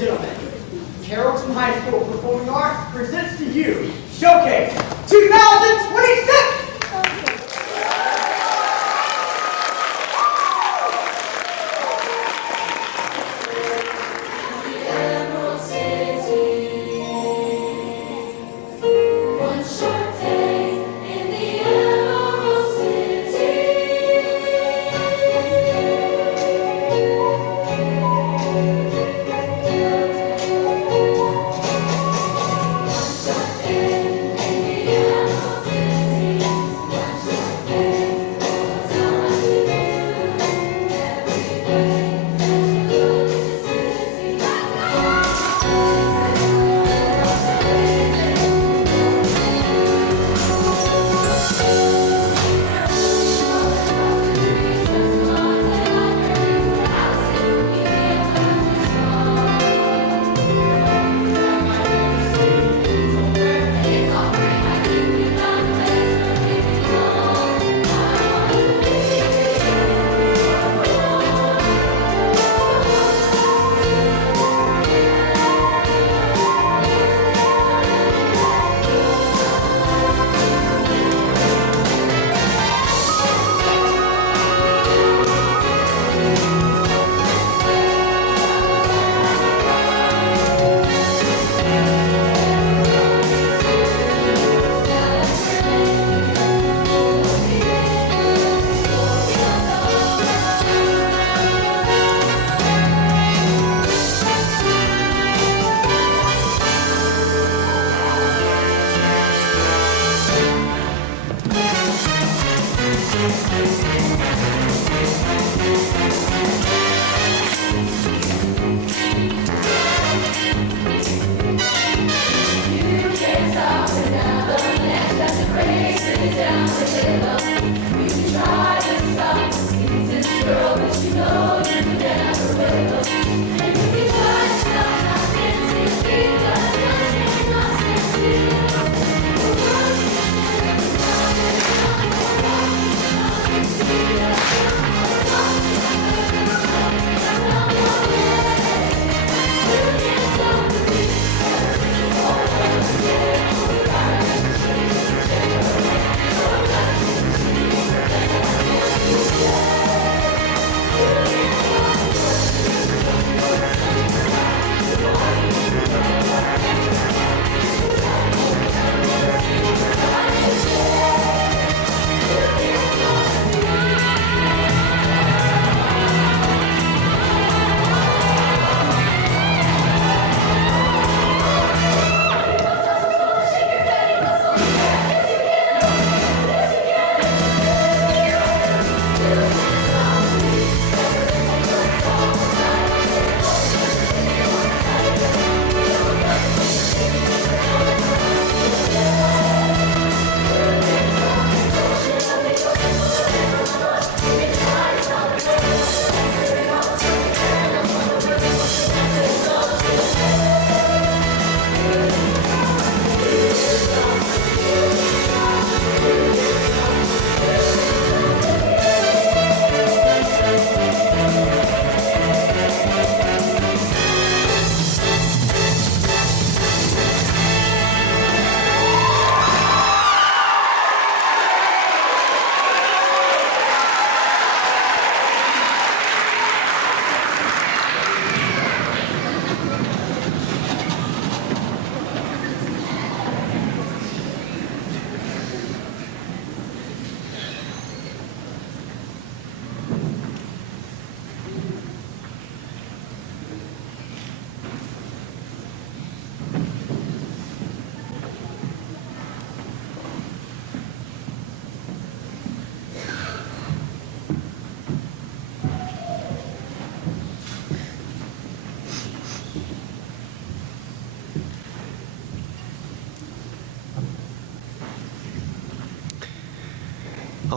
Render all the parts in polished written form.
and gentlemen, Carrollton High School Performing Arts presents to you Showcase 2026!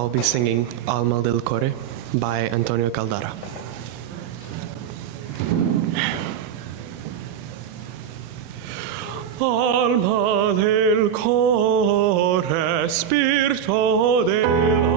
I'll be singing Alma del Core by Antonio Caldara. Alma del core, spirito della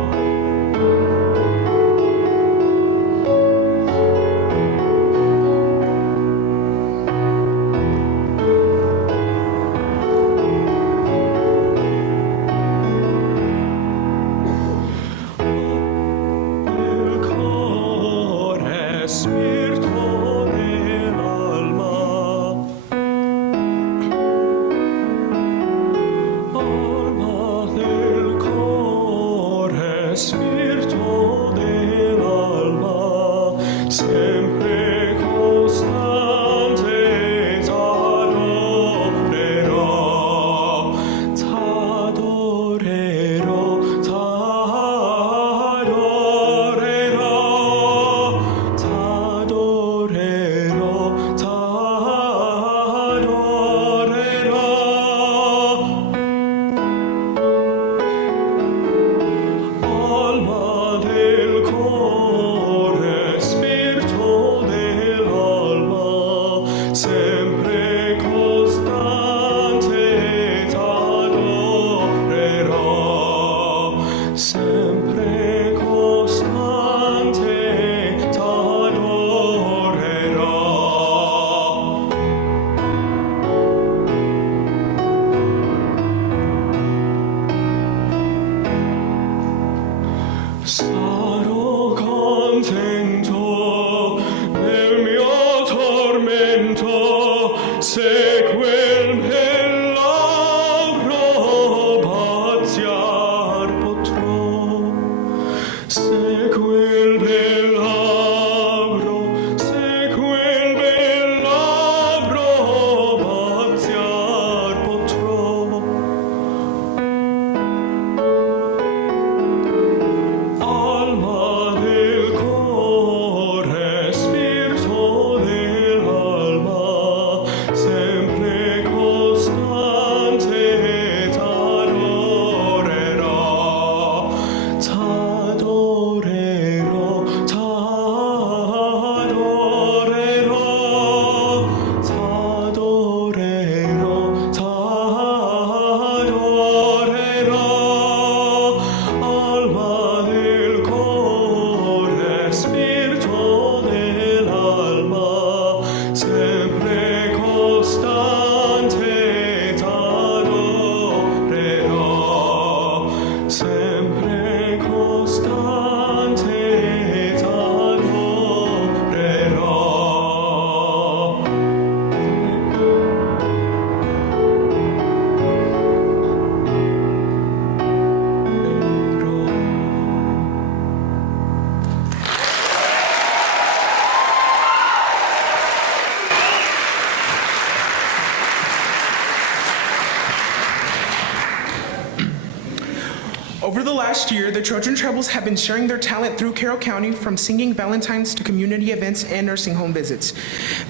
Over the last year, the Trojan Trebles have been sharing their talent through Carroll County, from singing Valentine's to community events and nursing home visits.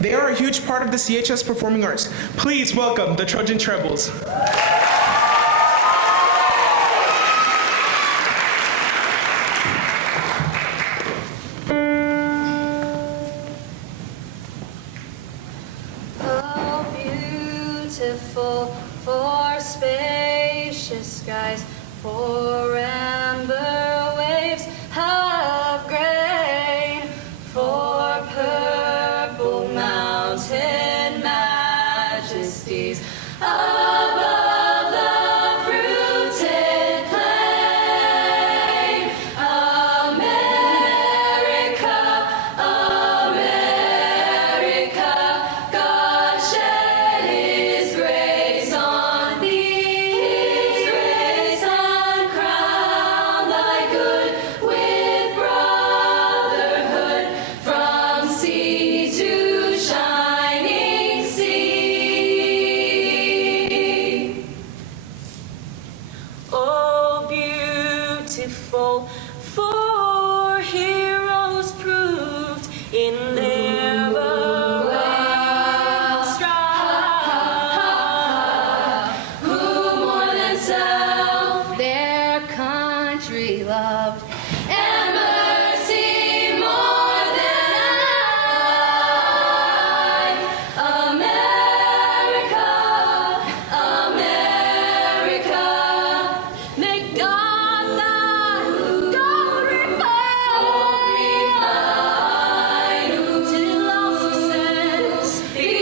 They are a huge part of the CHS Performing Arts. Please welcome the Trojan Trebles. Oh, beautiful for spacious skies, for amber waves of grain, for purple mountain majesties above the fruited plain. America, America, God shed His grace on thee, His grace uncrown thy good with brotherhood from sea to shining sea. Oh, beautiful for heroes proved in their heroic strife, who more than self their country loved, and mercy more than life. America, America, may God thy God refine till all success be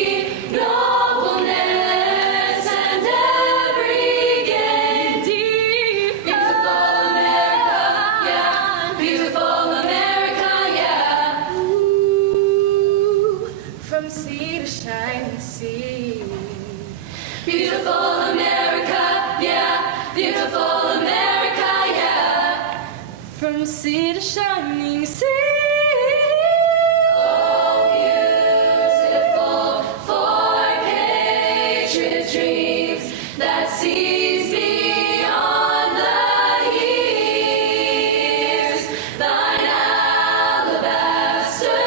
nobleness and every gain deep. Beautiful America, yeah. Beautiful America, yeah. Ooh, from sea to shining sea. Beautiful America, yeah. Beautiful America, yeah. From sea to shining sea. Oh, beautiful for patriot dreams that sees beyond the years. Thine alabaster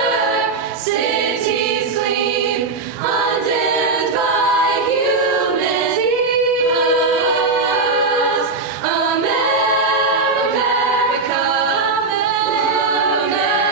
cities gleam, undimmed by human tears. America, America,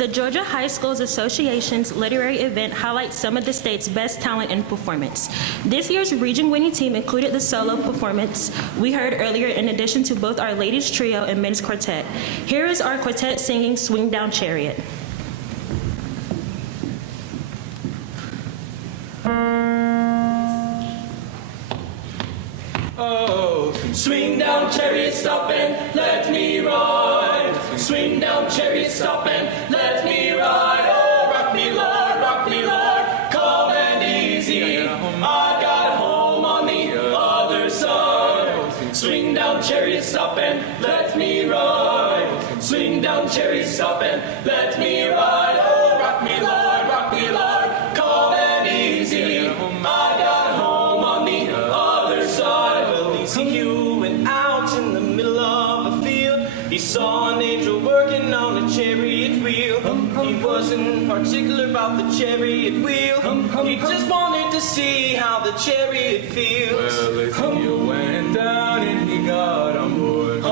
The Georgia High Schools Association's literary event highlights some of the state's best talent in performance. This year's region-winning team included the solo performance we heard earlier in addition to both our ladies trio and men's quartet. Here is our quartet singing Swing Down Chariot. Oh, swing down, chariot, stop and let me ride. Swing down, chariot, stop and let me ride. Oh, rock me, Lord, calm and easy. I got home on the other side. Swing down, chariot, stop and let me ride. Swing down, chariot, stop and let me ride. Oh, rock me, Lord, calm and easy. I got home on the other side. Well, Ezekiel went out in the middle of a field. He saw an angel working on a chariot wheel. He wasn't particular about the chariot wheel. He just wanted to see how the chariot feels. Well, Ezekiel went down and he got on board.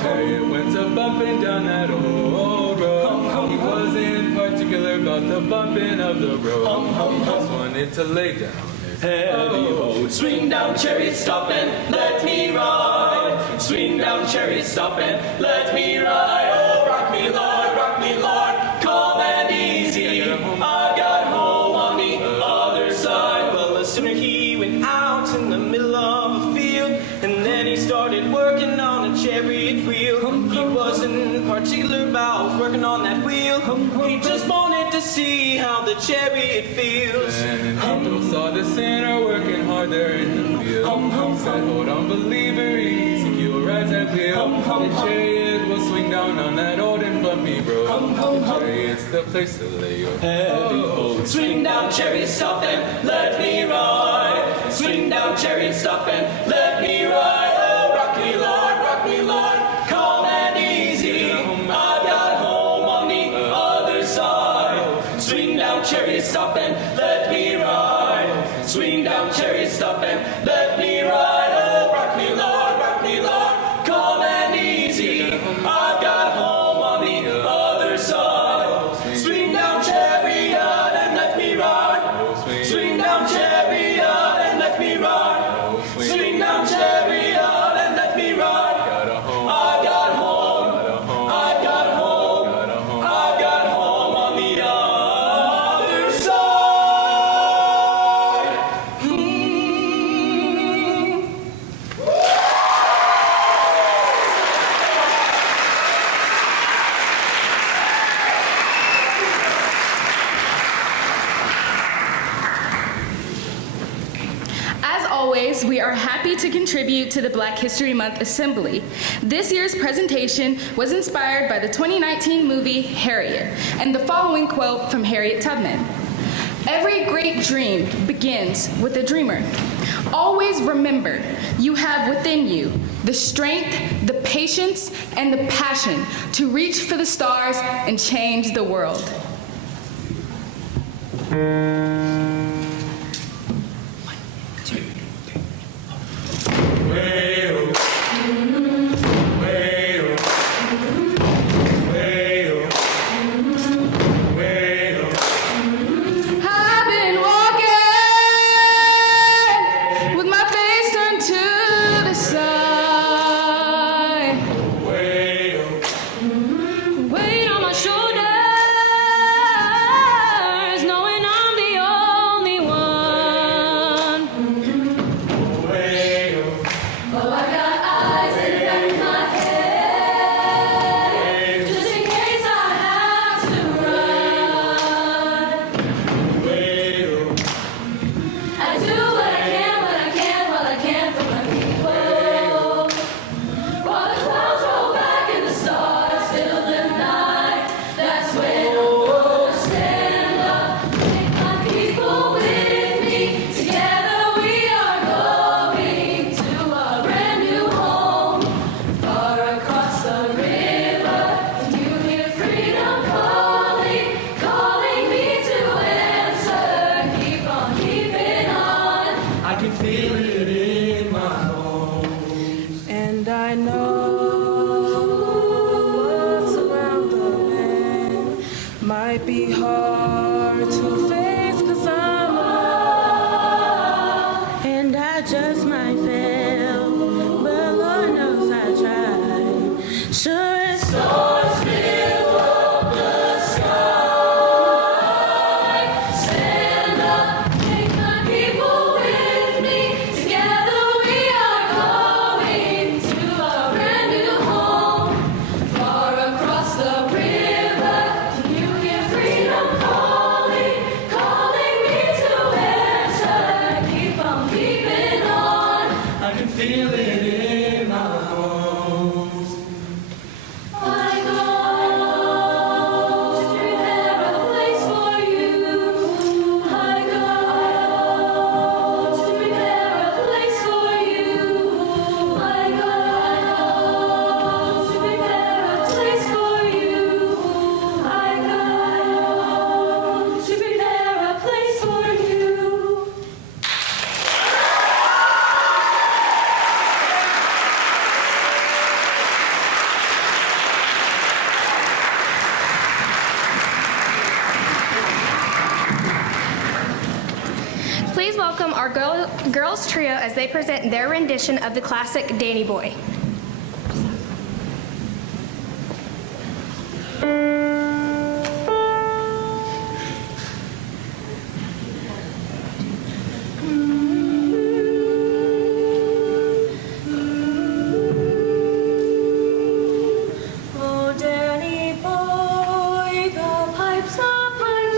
Chariot went to bumping down that old road. He wasn't particular about the bumping of the road. He just wanted to lay down his heavy load. Swing down, chariot, stop and let me ride. Swing down, chariot, stop and let me ride. Oh, rock me, Lord, calm and easy. I got home on the other side. Well, the sooner he went out in the middle of a field, and then he started working on a chariot wheel. He wasn't particular about working on that wheel. He just wanted to see how the chariot feels. And an angel saw the sinner working hard there in the field. Said, hold on, believer, Ezekiel, rise that wheel. The chariot will swing down on that old and bumpy road. The chariot's the place to lay your heavy load. Swing down, chariot, stop and let me ride. Swing down, chariot, stop and let me ride. Oh, rock me, Lord, calm and easy. I got home on the other side. Swing down, chariot, stop and let me ride. Swing down, chariot, stop and let me ride. Oh, rock me, Lord, calm and easy. I got home on the other side. Swing down, chariot, and let me ride. Swing down, chariot, and let me ride. Swing down, chariot, and let me ride. I got home on the other side. As always, we are happy to contribute to the Black History Month Assembly. This year's presentation was inspired by the 2019 movie Harriet and the following quote from Harriet Tubman. "Every great dream begins with a dreamer. Always remember, you have within you the strength, the patience, and the passion to reach for the stars and change the world." I've been walking with my face turned to the side. Weight on my shoulders, knowing I'm the might fail, but Lord knows I tried. Sure as stars fill up the sky. Stand up, take my people with me. Together we are going to a brand new home. Far across the river, can you hear freedom calling, calling me to answer? Keep on keeping on. I can feel it in my bones. I go to prepare a place for you. I go to prepare a place for you. I go to prepare a place for you. I go to prepare a place for you. Please welcome our girls trio as they present their rendition of the classic Danny Boy. Oh, Danny boy, the pipes are calling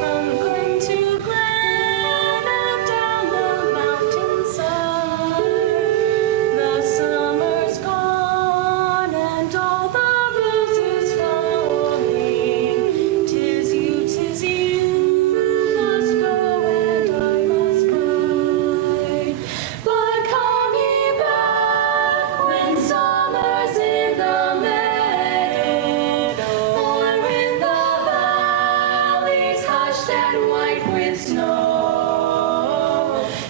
from glen to glen and down the mountainside. The summer's gone and all the roses falling. 'Tis you must go and I must bide. But come ye back when summer's in the meadow, or in the valleys hushed and white with snow.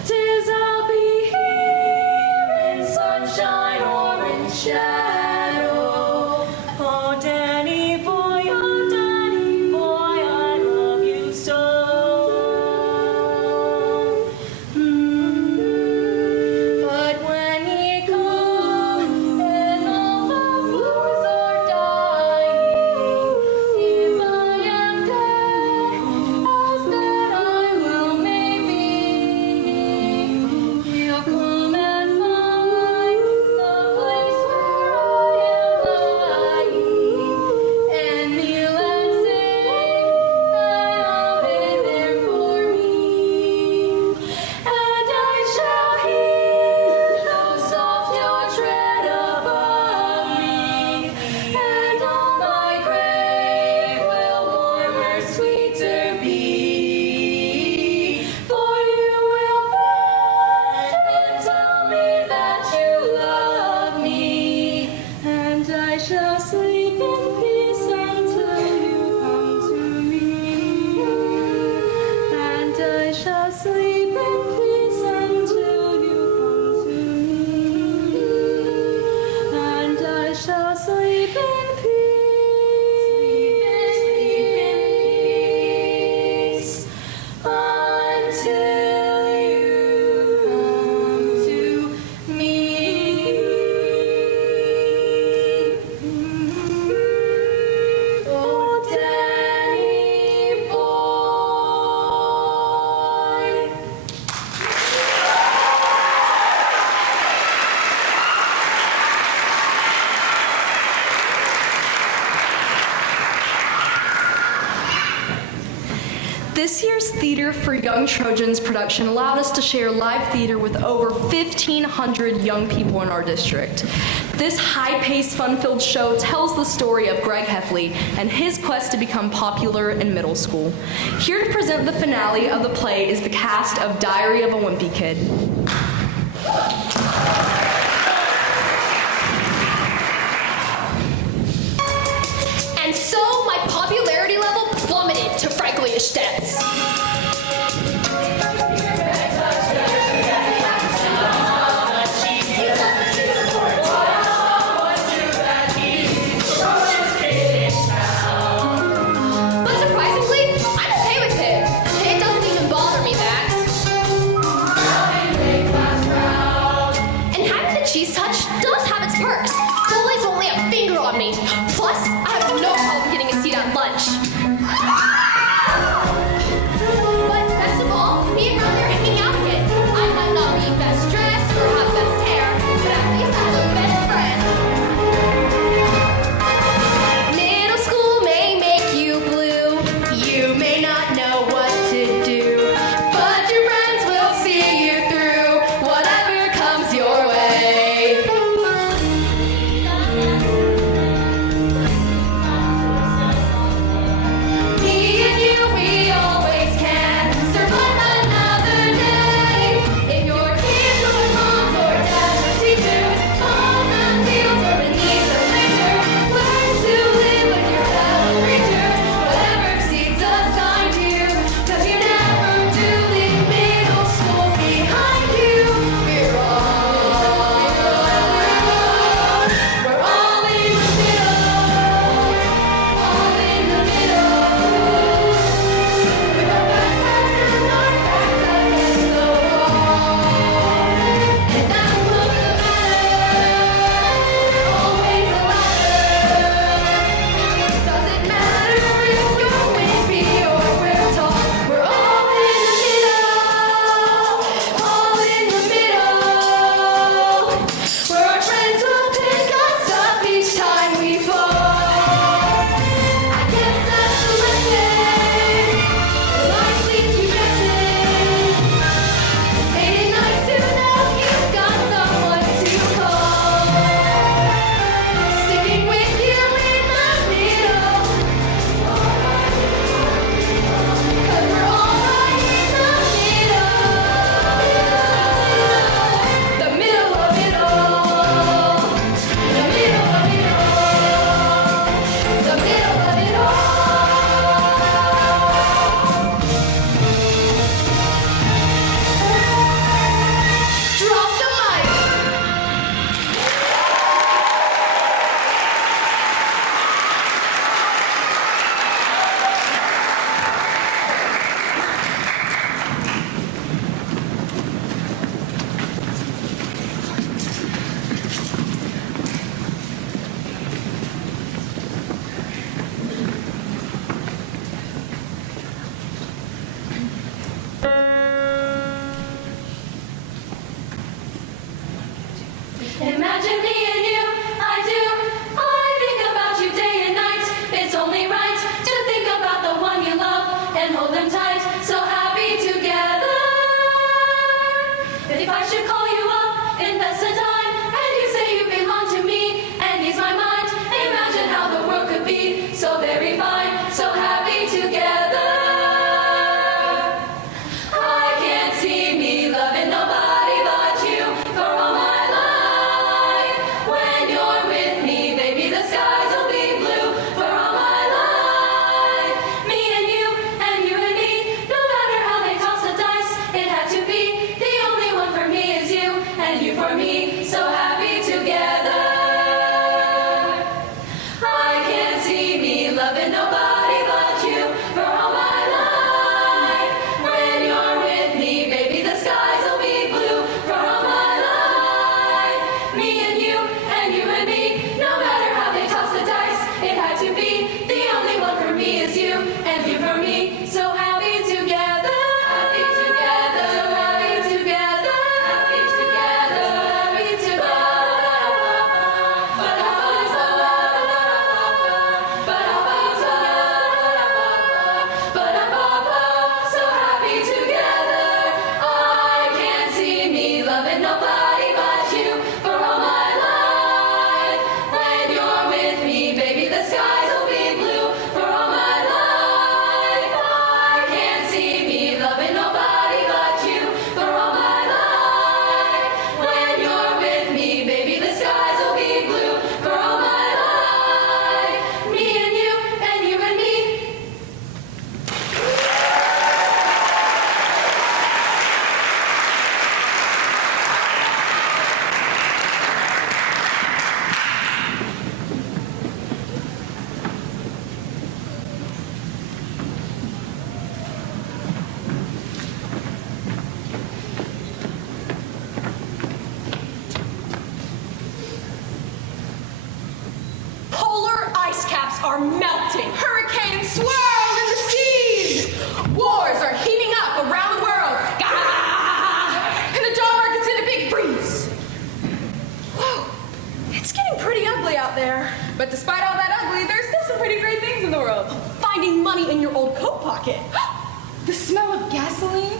'Tis I'll be here in sunshine or in shadow. Oh, Danny boy, I love you so. But when ye come and all the flowers are dying, if I am dead, as that I will maybe, you'll come and find the place where I am lying, and kneel and say that I'll be there for me. And I shall hear, though soft your tread above me, and all my grave will warmer, sweeter be. For you will bend and tell me that you love me, and I shall sleep in peace until you come to me. And I shall sleep in peace until you come to me. And I shall sleep in peace, until you come to me. Oh, Danny boy. This year's Theater for Young Trojans production allowed us to share live theater with over 1,500 young people in our district. This high-paced, fun-filled show tells the story of Greg Heffley and his quest to become popular in middle school. Here to present the finale of the play is the cast of Diary of a Wimpy Kid. And so my popularity level plummeted to Franklin-ish depths. But surprisingly, I'm okay with it. It doesn't even bother me that. Imagine me and you, I do. I think about you day and night. It's only right to think about the one you love and hold them tight. So happy together. If I should call you up, invest the time, and you say you belong to me and ease my mind, imagine how the world could be so very fine, so happy together. I can't see me loving nobody but you for all my life. When you're with me, baby, the skies will be blue for all my life. Me and you and me, no matter how they toss the dice, it had to be. The only one for me is you, and you for me, so happy together. I can't see me loving nobody but you for all my life. When you're with me, baby, the skies will be blue for all my life. Me and you me, no matter how they toss the dice, it had to be. The only one for me is you, and you for me, so happy together. Happy together, so happy together. Happy together, happy together. So happy together. I can't see me loving nobody but you for all my life. When you're with me, baby, the skies will be blue for all my life. I can't see me loving nobody but you for all my life. When you're with me, baby, the skies will be blue for all my life. Me and you and me. Polar ice caps are melting. Hurricanes swirl in the seas. Wars are heating up around the world. Gah! And the job market's in a big freeze. Whoa, it's getting pretty ugly out there. But despite all that ugly, there's still some pretty great things in the world. Finding money in your old coat pocket. The smell of gasoline.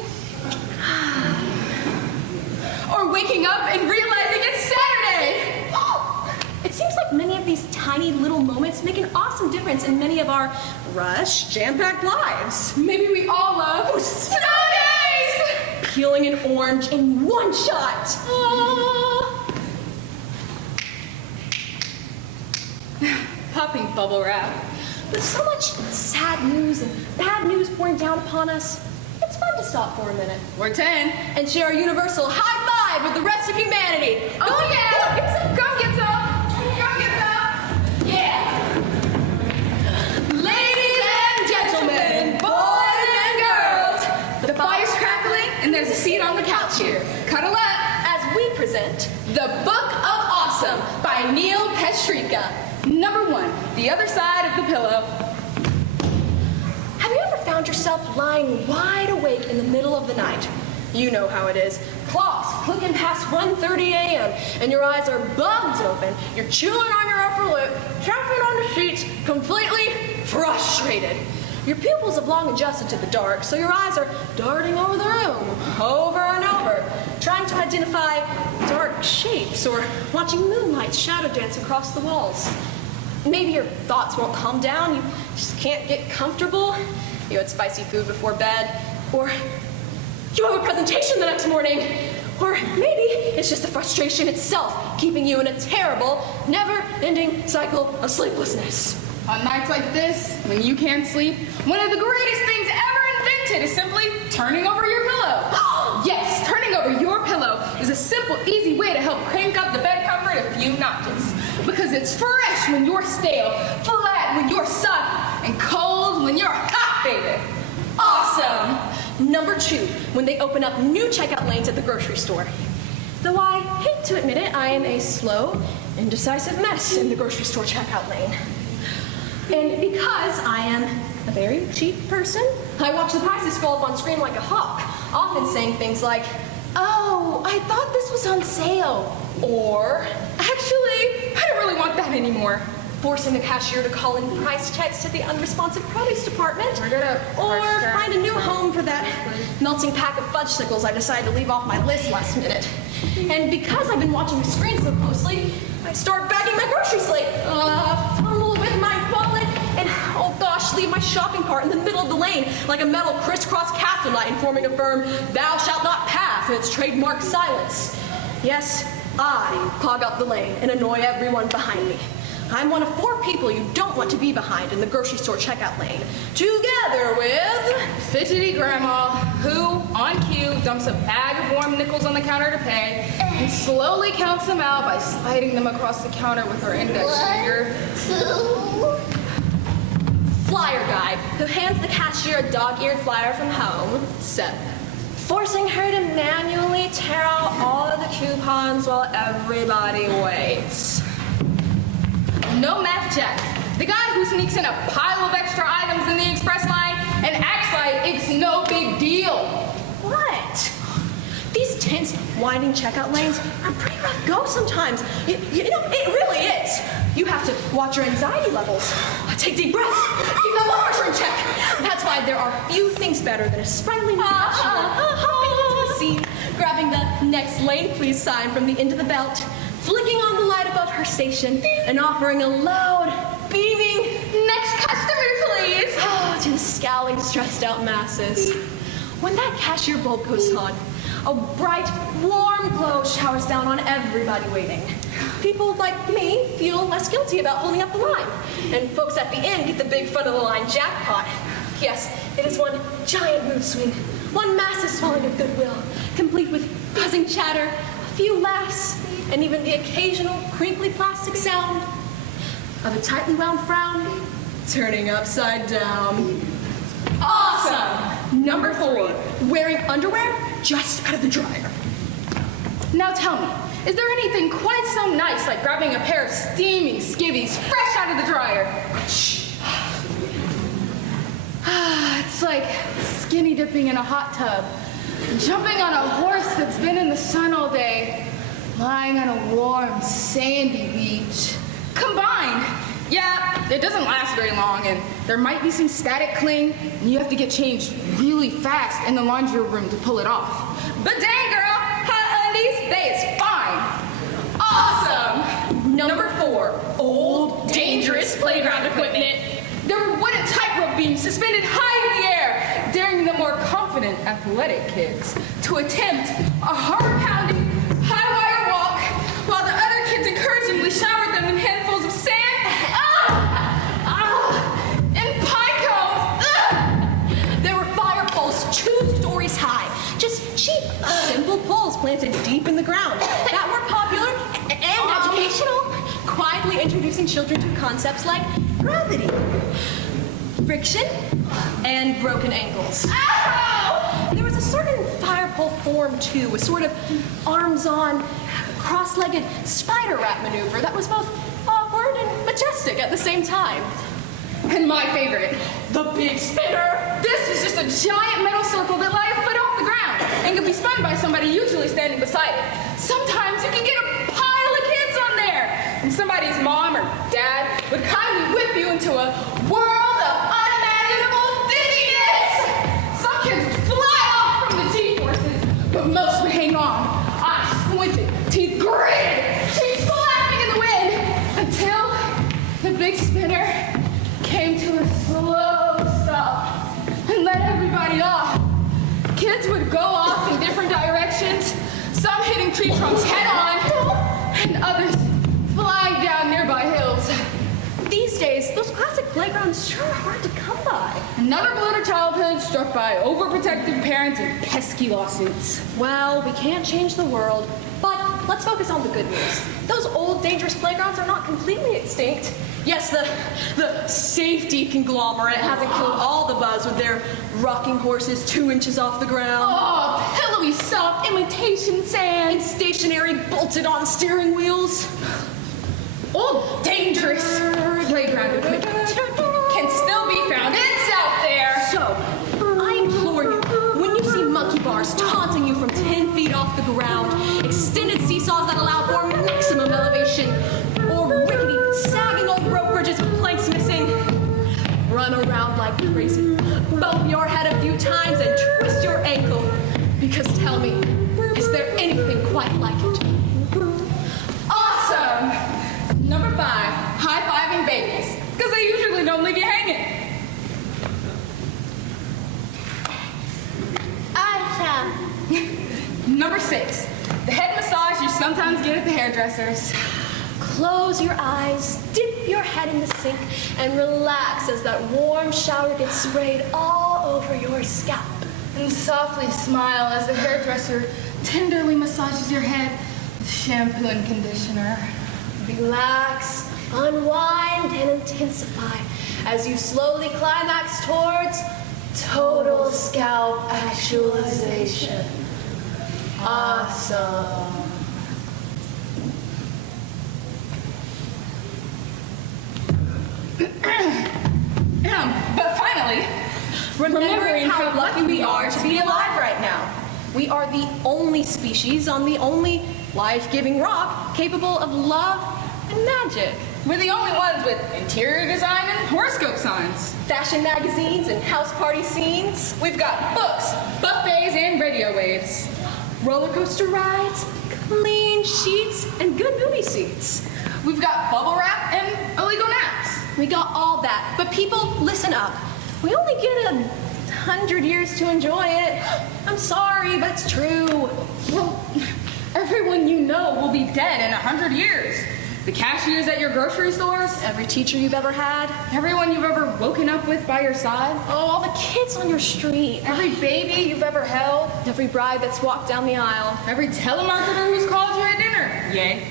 Or waking up and realizing it's Saturday. It seems like many of these tiny little moments make an awesome difference in many of our rushed, jam-packed lives. Maybe we all love snow days. Peeling an orange in one shot. Popping bubble wrap. With so much sad news and bad news pouring down upon us, it's fun to stop for a minute. Or 10. And share a universal high five with the rest of humanity. Oh yeah! Come get some! Come get some! Yeah! Ladies and gentlemen, boys and girls, the fire's crackling and there's a seat on the couch here. Cuddle up As we present The Book of Awesome by Neil Pestrika. Number 1, The Other Side of the Pillow. Have you ever found yourself lying wide awake in the middle of the night? You know how it is. Clocks clicking past 1:30 a.m. and your eyes are bugged open. You're chewing on your upper lip, tapping on the sheets, completely frustrated. Your pupils have long adjusted to the dark, so your eyes are darting over the room, over and over, trying to identify dark shapes or watching moonlight shadow dance across the walls. Maybe your thoughts won't calm down, you just can't get comfortable. You had spicy food before bed, or you have a presentation the next morning, or maybe it's just the frustration itself keeping you in a terrible, never-ending cycle of sleeplessness. On nights like this, when you can't sleep, one of the greatest things ever invented is simply turning over your pillow. Yes, turning over your pillow is a simple, easy way to help crank up the bed comfort a few notches. Because it's fresh when you're stale, flat when you're soggy, and cold when you're hot, baby. Awesome! Number 2, when they open up new checkout lanes at the grocery store. Though I hate to admit it, I am a slow, indecisive mess in the grocery store checkout lane. And because I am a very cheap person, I watch the prices scroll up on screen like a hawk, often saying things like, "Oh, I thought this was on sale," Or, actually, I don't really want that anymore. Forcing the cashier to call in price checks to the unresponsive produce department. Or find a new home for that melting pack of fudgesicles I decided to leave off my list last minute. And because I've been watching the screen so closely, I start bagging my groceries late, fumble with my wallet, and oh gosh, leave my shopping cart in the middle of the lane like a metal crisscross castle knight informing a firm, "Thou shalt not pass," and its trademark silence. Yes, I clog up the lane and annoy everyone behind me. I'm one of 4 people you don't want to be behind in the grocery store checkout lane, together with Fidgety Grandma, who, on cue, dumps a bag of warm nickels on the counter to pay, and slowly counts them out by sliding them across the counter with her index finger. Flyer guy, who hands the cashier a dog-eared flyer from home, 7. Forcing her to manually tear out all of the coupons while everybody waits. No Math Jack, the guy who sneaks in a pile of extra items in the express line and acts like it's no big deal. What? These tense, winding checkout lanes are pretty rough go sometimes. You know, it really is. You have to watch your anxiety levels. Take deep breaths. Keep the motor in check. That's why there are few things better than a sprightly new cashier hopping into the scene, grabbing the "next lane please" sign from the end of the belt, flicking on the light above her station, and offering a loud, beaming, "Next customer, please," to the scowling, stressed-out masses. When that cashier bulb goes on, a bright, warm glow showers down on everybody waiting. People like me feel less guilty about holding up the line, and folks at the end get the big front-of-the-line jackpot. Yes, it is one giant mood swing, one massive swelling of goodwill, complete with buzzing chatter, a few laughs, and even the occasional crinkly plastic sound of a tightly wound frown turning upside down. Awesome! Number 4, wearing underwear just out of the dryer. Now tell me, is there anything quite so nice like grabbing a pair of steaming skivvies fresh out of the dryer? It's like skinny dipping in a hot tub, jumping on a horse that's been in the sun all day, lying on a warm, sandy beach. Combined, yeah, it doesn't last very long, and there might be some static cling, and you have to get changed really fast in the laundry room to pull it off. But dang, girl, hot undies, they is fine. Awesome! Number 4, Old, dangerous playground equipment. There were wooden tightrope beams suspended high in the air, daring the more confident athletic kids to attempt a heart-pounding, high-wire walk, while the other kids encouragingly showered them in handfuls of sand, and pine cones. There were fire poles 2 stories high, just cheap, simple poles planted deep in the ground that were popular and educational, quietly introducing children to concepts like gravity, friction, and broken ankles. Ow! There was a certain fire pole form, too, a sort of arms-on, cross-legged spider rat maneuver that was both awkward and majestic at the same time. And my favorite, the big spinner. This is just a giant metal circle that lies a foot off the ground and can be spun by somebody usually standing beside it. Sometimes you can get a pile of kids on there, and somebody's mom or dad would kindly whip you into a world of unimaginable dizziness. Some kids would fly off from the G-forces, but most would hang on. Eyes squinted, teeth gritted, cheeks flapping in the wind, until the big spinner came to a slow stop and let everybody off. Kids would go off in different directions, some hitting tree trunks head on, and others flying down nearby hills. These days, those classic playgrounds sure are hard to come by. Another blow to childhood struck by overprotective parents and pesky lawsuits. Well, we can't change the world, but let's focus on the good news. Those old, dangerous playgrounds are not completely extinct. Yes, the safety conglomerate hasn't killed all the buzz with their rocking horses 2 inches off the ground. Oh, pillowy, soft imitation sand. And stationary, bolted-on steering wheels. Old, dangerous playground equipment can still be found. It's out there. So, I implore you, when you see monkey bars taunting you from 10 feet off the ground, extended seesaws that allow for maximum elevation, or rickety, sagging old rope bridges with planks missing. Run around like crazy, bump your head a few times and twist your ankle. Because tell me, is there anything quite like it? Awesome! Number 5, high-fiving babies, because they usually don't leave you hanging. Awesome. Number 6, the head massage you sometimes get at the hairdresser's. Close your eyes, dip your head in the sink, and relax as that warm shower gets sprayed all over your scalp. And softly smile as the hairdresser tenderly massages your head with shampoo and conditioner. Relax, unwind, and intensify as you slowly climax towards total scalp actualization. Awesome. But finally, remembering how lucky we are to be alive right now. We are the only species on the only life-giving rock capable of love and magic. We're the only ones with interior design and horoscope signs. Fashion magazines and house party scenes. We've got books, buffets, and radio waves. Roller coaster rides, clean sheets, and good movie seats. We've got bubble wrap and illegal naps. We got all that. But people, listen up. We only get 100 years to enjoy it. I'm sorry, but it's true. Well, everyone you know will be dead in 100 years. The cashiers at your grocery stores, Every teacher you've ever had, everyone you've ever woken up with by your side, oh, all the kids on your street, every baby you've ever held, every bride that's walked down the aisle, every telemarketer who's called you at dinner. Yay.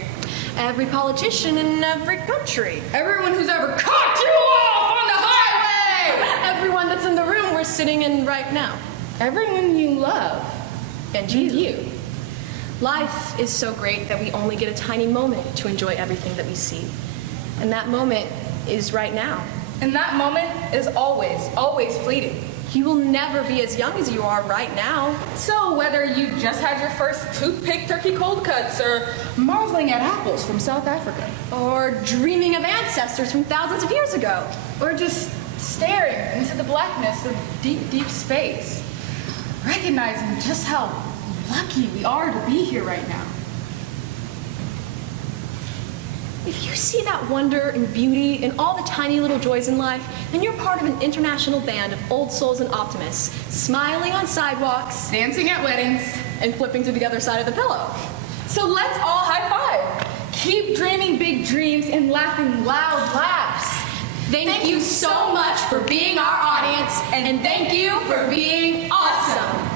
every politician in every country, Everyone who's ever cut you off on the highway. everyone that's in the room we're sitting in right now, Everyone you love. and you. Life is so great that we only get a tiny moment to enjoy everything that we see. And that moment is right now. And that moment is always, always fleeting. You will never be as young as you are right now. So whether you just had your first toothpick turkey cold cuts or marveling at apples from South Africa, Or dreaming of ancestors from thousands of years ago. or just staring into the blackness of deep, deep space, recognizing just how lucky we are to be here right now. If you see that wonder and beauty in all the tiny little joys in life, then you're part of an international band of old souls and optimists, smiling on sidewalks, Dancing at weddings. and flipping to the other side of the pillow. So let's all high five. Keep dreaming big dreams and laughing loud laughs. Thank you so much for being our audience, and thank you for being awesome.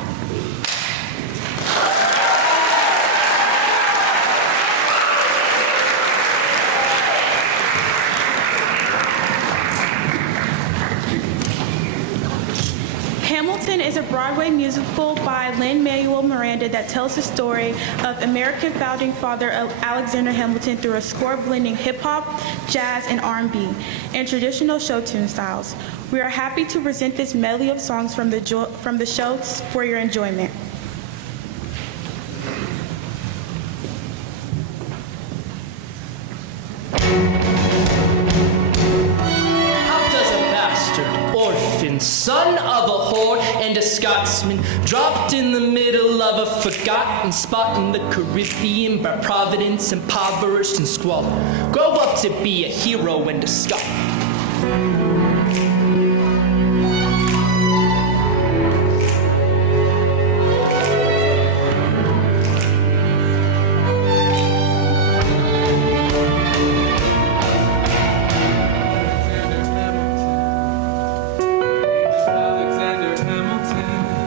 Hamilton is a Broadway musical by Lin-Manuel Miranda that tells the story of American founding father Alexander Hamilton through a score blending hip-hop, jazz, and R&B, and traditional show tune styles. We are happy to present this medley of songs from the show for your enjoyment. How does a bastard, orphan, son of a whore and a Scotsman, dropped in the middle of a forgotten spot in the Caribbean by Providence, impoverished and squalor, grow up to be a hero and a scholar? Alexander Hamilton.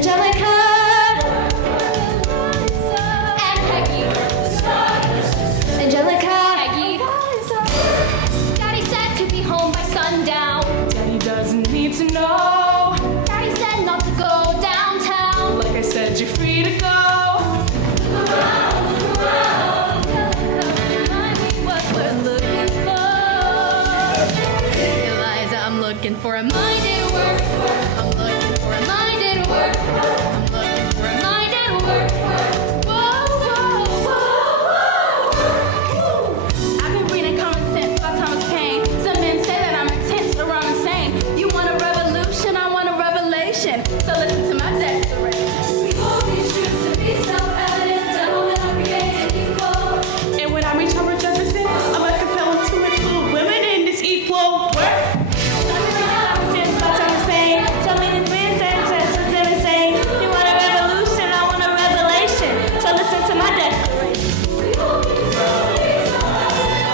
Angelica, and Peggy. Angelica, Peggy. Daddy said to be home by sundown. Daddy doesn't need to know. Daddy said not to go downtown. Like I said, you're free to go. Remind me what we're looking for. Eliza, I'm looking for a minded work. I'm looking for a minded work. I'm looking for a minded work. Whoa, whoa, whoa, whoa. I've been reading Common Sense by Thomas Paine. Some men say that I'm intense or I'm insane. You want a revolution, I want a revelation. So listen to my declaration. We hold these truths to be self-evident. The moment I create equal. And when I reach Homer Jefferson, I'm gonna compel him to include women in this equal work. Common Sense by Thomas Paine. So many men say insane. You want a revolution, I want a revelation. So listen to my declaration. We hold these truths to be self-evident.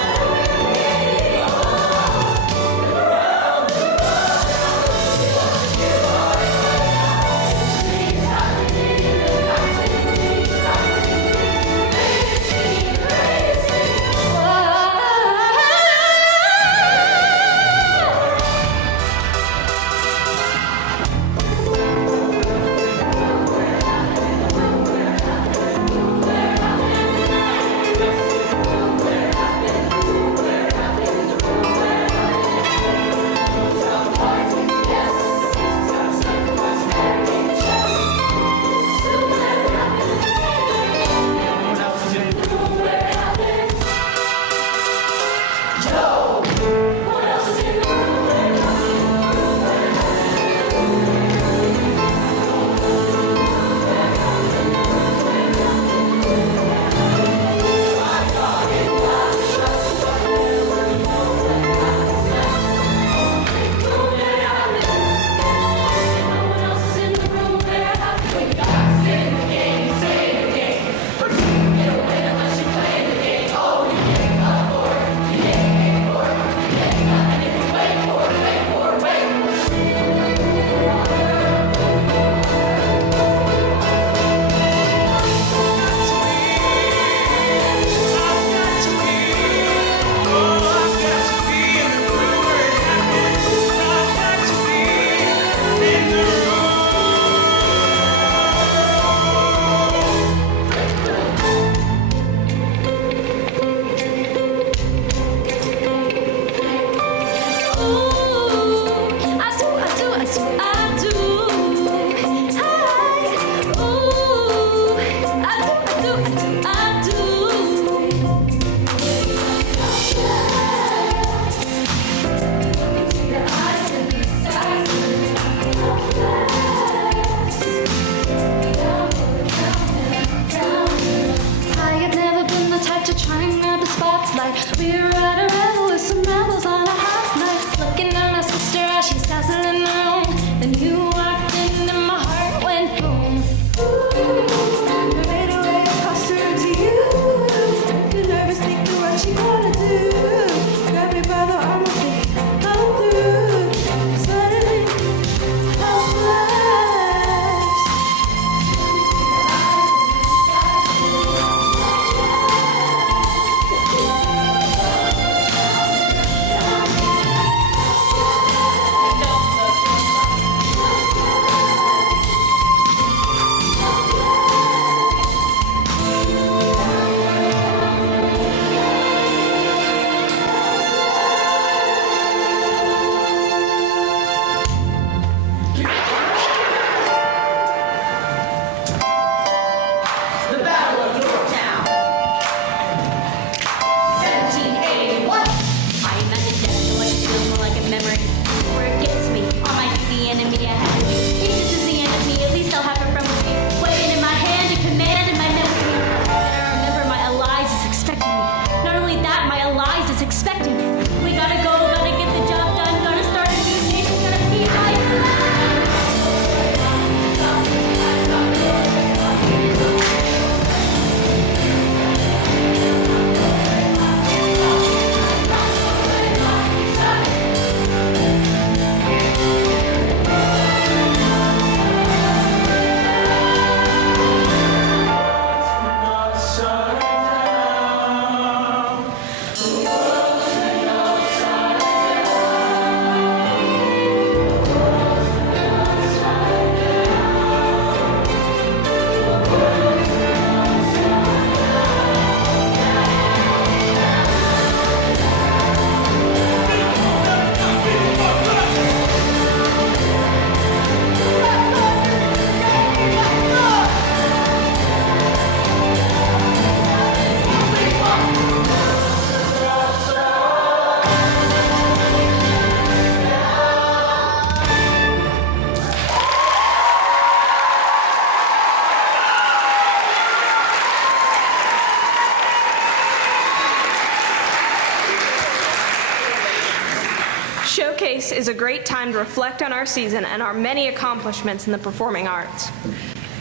is a great time to reflect on our season and our many accomplishments in the performing arts.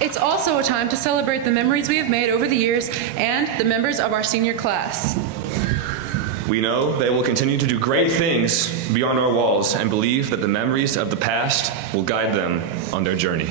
It's also a time to celebrate the memories we have made over the years and the members of our senior class. We know they will continue to do great things beyond our walls and believe that the memories of the past will guide them on their journey.